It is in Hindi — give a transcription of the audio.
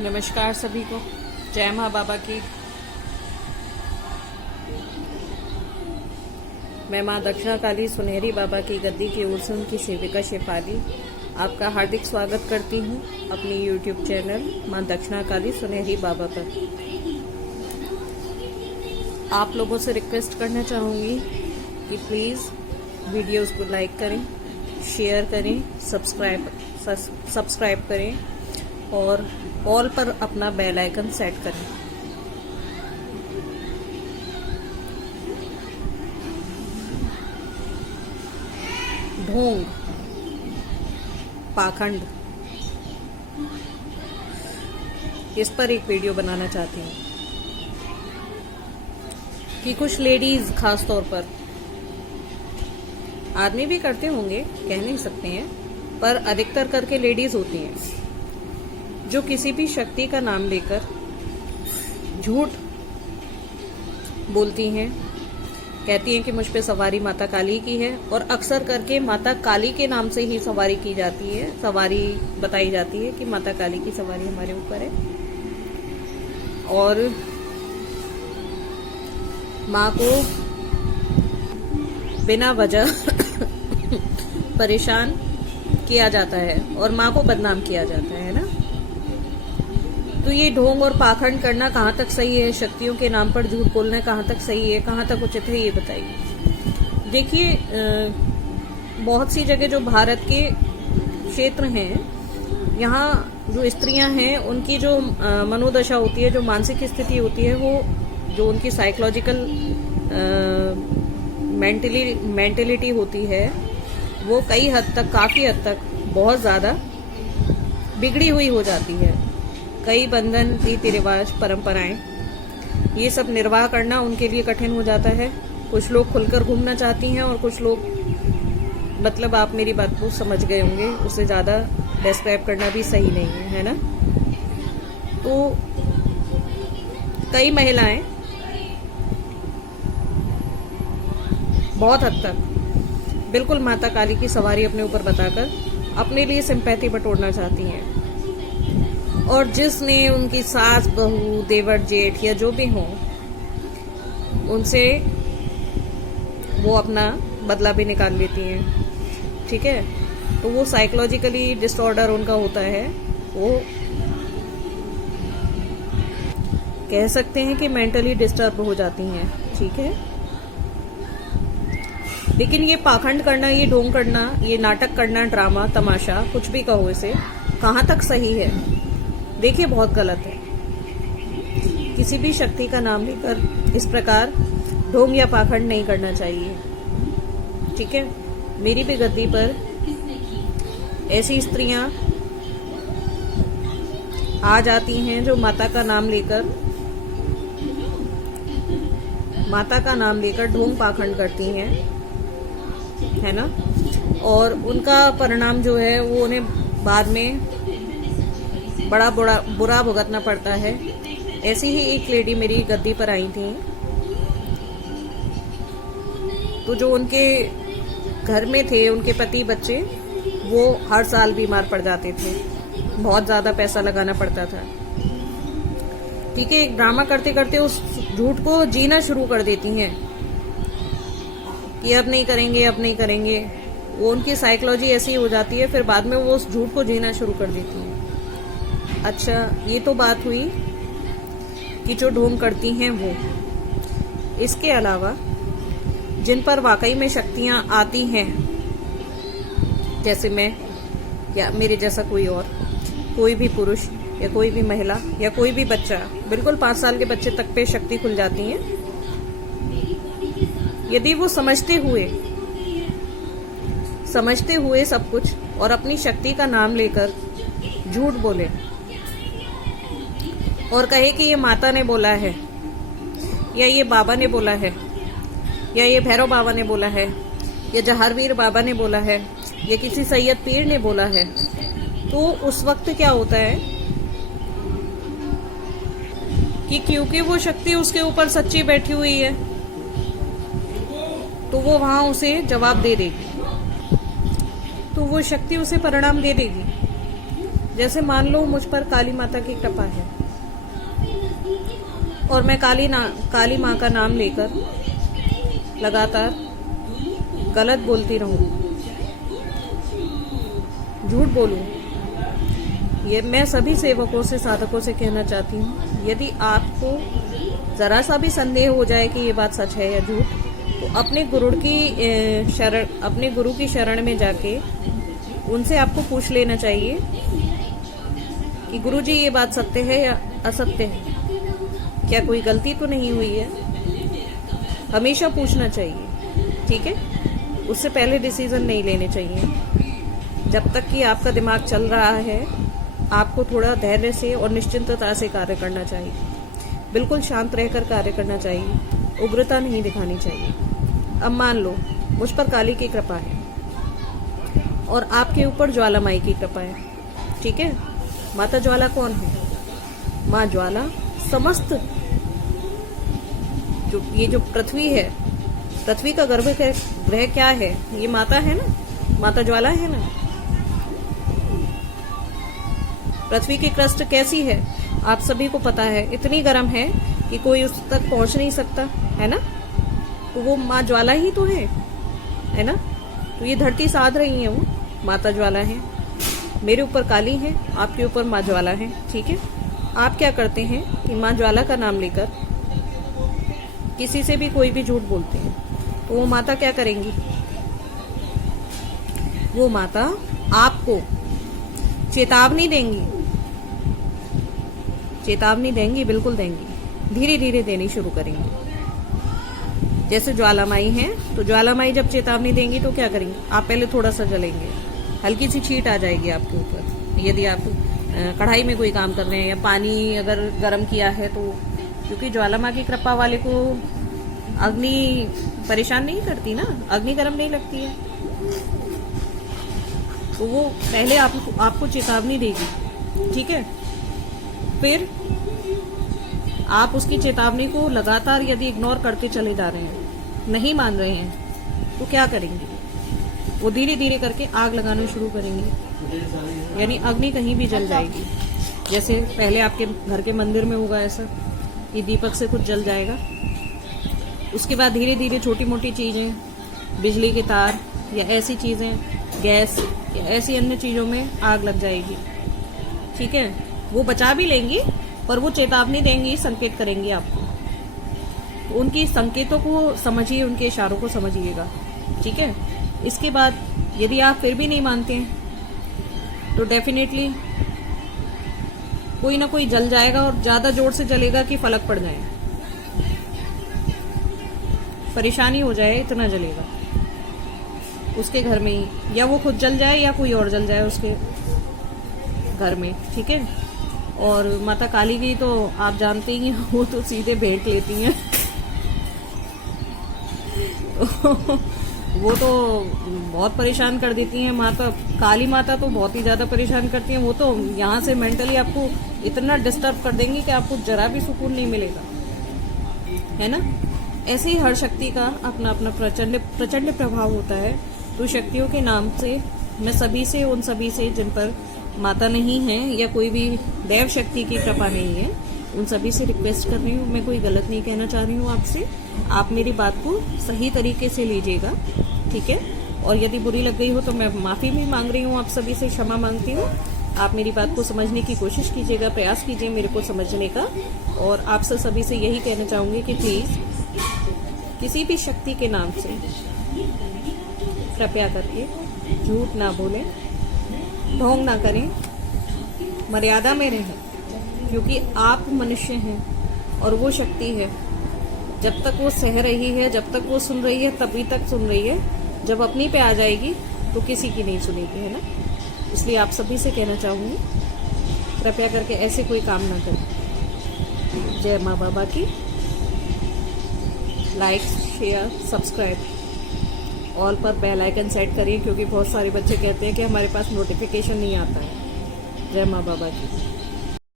नमस्कार सभी को। जय माँ बाबा की। मैं माँ दक्षिणा काली सुनहरी बाबा की गद्दी की ओर से उनकी सेविका शेफाली आपका हार्दिक स्वागत करती हूँ अपनी YouTube चैनल माँ दक्षिणा काली सुनहरी बाबा पर। आप लोगों से रिक्वेस्ट करना चाहूँगी कि प्लीज़ वीडियोस को लाइक करें, शेयर करें, सब्सक्राइब करें और ऑल पर अपना बेल आइकन सेट करें। ढोंग, पाखंड, इस पर एक वीडियो बनाना चाहती हूँ कि कुछ लेडीज खास तौर पर, आदमी भी करते होंगे कह नहीं सकते हैं, पर अधिकतर करके लेडीज होती हैं जो किसी भी शक्ति का नाम लेकर झूठ बोलती हैं, कहती हैं कि मुझ पे सवारी माता काली की है और अक्सर करके माता काली के नाम से ही सवारी की जाती है, सवारी बताई जाती है कि माता काली की सवारी हमारे ऊपर है और माँ को बिना वजह परेशान किया जाता है और माँ को बदनाम किया जाता है ना। तो ये ढोंग और पाखंड करना कहाँ तक सही है, शक्तियों के नाम पर झूठ बोलना कहाँ तक सही है, कहाँ तक उचित है, ये बताइए। देखिए, बहुत सी जगह जो भारत के क्षेत्र हैं, यहाँ जो स्त्रियां हैं उनकी जो मनोदशा होती है, जो मानसिक स्थिति होती है, वो जो उनकी साइकोलॉजिकल मेंटेलिटी होती है, वो कई हद तक, काफ़ी हद तक, बहुत ज़्यादा बिगड़ी हुई हो जाती है। कई बंधन, रीति रिवाज, परंपराएं, ये सब निर्वाह करना उनके लिए कठिन हो जाता है। कुछ लोग खुलकर घूमना चाहती हैं और कुछ लोग, मतलब आप मेरी बात को समझ गए होंगे, उससे ज़्यादा डिस्क्राइब करना भी सही नहीं है ना। तो कई महिलाएं बहुत हद तक बिल्कुल माता काली की सवारी अपने ऊपर बताकर अपने लिए सिंपैथी बटोरना चाहती हैं और जिसने उनकी सास, बहू, देवर, जेठ या जो भी हो, उनसे वो अपना बदला भी निकाल लेती हैं। ठीक है, तो वो साइकोलॉजिकली डिसऑर्डर उनका होता है, वो कह सकते हैं कि मेंटली डिस्टर्ब हो जाती हैं। ठीक है, लेकिन ये पाखंड करना, ये ढोंग करना, ये नाटक करना, ड्रामा, तमाशा, कुछ भी कहो, इसे कहाँ तक सही है? देखिए, बहुत गलत है। किसी भी शक्ति का नाम लेकर इस प्रकार ढोंग या पाखंड नहीं करना चाहिए। ठीक है, मेरी भी गद्दी पर ऐसी स्त्रियां आ जाती हैं जो माता का नाम लेकर ढोंग पाखंड करती हैं, है ना। और उनका परिणाम जो है वो उन्हें बाद में बड़ा बुरा भुगतना पड़ता है। ऐसी ही एक लेडी मेरी गद्दी पर आई थी, तो जो उनके घर में थे, उनके पति, बच्चे, वो हर साल बीमार पड़ जाते थे, बहुत ज़्यादा पैसा लगाना पड़ता था। ठीक है, एक ड्रामा करते करते उस झूठ को जीना शुरू कर देती हैं कि अब नहीं करेंगे, अब नहीं करेंगे। वो उनकी साइकोलॉजी ऐसी हो जाती है, फिर बाद में वो उस झूठ को जीना शुरू कर देती हैं। अच्छा, ये तो बात हुई कि जो ढोंग करती हैं वो। इसके अलावा जिन पर वाकई में शक्तियां आती हैं, जैसे मैं या मेरे जैसा कोई और, कोई भी पुरुष या कोई भी महिला या कोई भी बच्चा, बिल्कुल 5 साल के बच्चे तक पे शक्ति खुल जाती है, यदि वो समझते हुए सब कुछ और अपनी शक्ति का नाम लेकर झूठ बोले और कहे कि ये माता ने बोला है, या ये बाबा ने बोला है, या ये भैरव बाबा ने बोला है, या जहारवीर बाबा ने बोला है, या किसी सैयद पीर ने बोला है, तो उस वक्त क्या होता है कि क्योंकि वो शक्ति उसके ऊपर सच्ची बैठी हुई है, तो वो वहां उसे जवाब दे देगी, तो वो शक्ति उसे परिणाम दे देगी। जैसे मान लो मुझ पर काली माता की कृपा है और मैं काली माँ का नाम लेकर लगातार गलत बोलती रहूं, झूठ बोलूं, ये मैं सभी सेवकों से, साधकों से कहना चाहती हूँ, यदि आपको जरा सा भी संदेह हो जाए कि ये बात सच है या झूठ, तो अपने गुरु की शरण में जाके उनसे आपको पूछ लेना चाहिए कि गुरु जी ये बात सत्य है या असत्य है, क्या कोई गलती तो नहीं हुई है। हमेशा पूछना चाहिए, ठीक है। उससे पहले डिसीजन नहीं लेने चाहिए। जब तक कि आपका दिमाग चल रहा है, आपको थोड़ा धैर्य से और निश्चिंतता से कार्य करना चाहिए। बिल्कुल शांत रहकर कार्य करना चाहिए, उग्रता नहीं दिखानी चाहिए। अब मान लो मुझ पर काली की कृपा है और आपके ऊपर ज्वाला माई की कृपा है, ठीक है। माता ज्वाला कौन है? माँ ज्वाला समस्त जो पृथ्वी है, पृथ्वी का गर्भगृह क्या है? ये माता है ना, माता ज्वाला है ना। पृथ्वी की क्रस्ट कैसी है आप सभी को पता है, इतनी गर्म है कि कोई उस तक पहुंच नहीं सकता, है ना। तो वो माँ ज्वाला ही तो है ना। तो ये धरती साध रही है, वो माता ज्वाला है। मेरे ऊपर काली है, आपके ऊपर माँ ज्वाला है, ठीक है। आप क्या करते हैं कि माँ ज्वाला का नाम लेकर किसी से भी कोई भी झूठ बोलते हैं, तो वो माता क्या करेंगी? वो माता आपको चेतावनी देंगी, बिल्कुल देंगी, धीरे धीरे देनी शुरू करेंगी। जैसे ज्वालामाई है, तो ज्वालामाई जब चेतावनी देंगी तो क्या करेंगे? आप पहले थोड़ा सा जलेंगे, हल्की सी छींट आ जाएगी आपके ऊपर। यदि आप कढ़ाई में कोई काम कर रहे हैं या पानी अगर गर्म किया है, तो क्योंकि ज्वाला माँ की कृपा वाले को अग्नि परेशान नहीं करती ना, अग्नि गर्म नहीं लगती है, तो वो पहले आपको चेतावनी देगी, ठीक है। फिर आप उसकी चेतावनी को लगातार यदि इग्नोर करते चले जा रहे हैं, नहीं मान रहे हैं, तो क्या करेंगे? वो धीरे धीरे करके आग लगाना शुरू करेंगे, यानी अग्नि कहीं भी जल जाएगी। जैसे पहले आपके घर के मंदिर में होगा ऐसा कि दीपक से कुछ जल जाएगा, उसके बाद धीरे धीरे छोटी मोटी चीजें, बिजली के तार या ऐसी चीजें, गैस या ऐसी अन्य चीजों में आग लग जाएगी, ठीक है। वो बचा भी लेंगी, पर वो चेतावनी देंगी, संकेत करेंगी आपको। तो उनकी संकेतों को समझिए, उनके इशारों को समझिएगा, ठीक है। इसके बाद यदि आप फिर भी नहीं मानते हैं, तो डेफिनेटली कोई ना कोई जल जाएगा, और ज्यादा जोर से जलेगा कि फलक पड़ जाए, परेशानी हो जाए, इतना जलेगा उसके घर में ही, या वो खुद जल जाए या कोई और जल जाए उसके घर में, ठीक है। और माता काली की तो आप जानते ही हैं, वो तो सीधे भेंट लेती हैं वो तो बहुत परेशान कर देती हैं। माता काली माता तो बहुत ही ज्यादा परेशान करती हैं। वो तो यहाँ से मेंटली आपको इतना डिस्टर्ब कर देंगी कि आपको जरा भी सुकून नहीं मिलेगा, है ना। ऐसे ही हर शक्ति का अपना अपना प्रचंड प्रभाव होता है। तो शक्तियों के नाम से मैं सभी से, उन सभी से जिन पर माता नहीं है या कोई भी देव शक्ति की कृपा नहीं है, उन सभी से रिक्वेस्ट कर रही हूँ। मैं कोई गलत नहीं कहना चाह रही हूँ आपसे, आप मेरी बात को सही तरीके से लीजिएगा, ठीक है। और यदि बुरी लग गई हो तो मैं माफी भी मांग रही हूँ, आप सभी से क्षमा मांगती हूँ। आप मेरी बात को समझने की कोशिश कीजिएगा, प्रयास कीजिए मेरे को समझने का। और आपसे सभी से यही कहना चाहूंगी कि प्लीज किसी भी शक्ति के नाम से कृपया करके झूठ ना बोलें, ढोंग ना करें, मर्यादा में रहें, क्योंकि आप मनुष्य हैं और वो शक्ति है। जब तक वो सह रही है, जब तक वो सुन रही है, तभी तक सुन रही है। जब अपनी पे आ जाएगी तो किसी की नहीं सुनेगी, है ना। इसलिए आप सभी से कहना चाहूंगी, कृपया करके ऐसे कोई काम ना करें। जय माँ बाबा की। लाइक, शेयर, सब्सक्राइब, ऑल पर बेल आइकन सेट करिए, क्योंकि बहुत सारे बच्चे कहते हैं कि हमारे पास नोटिफिकेशन नहीं आता है। जय माँ बाबा की।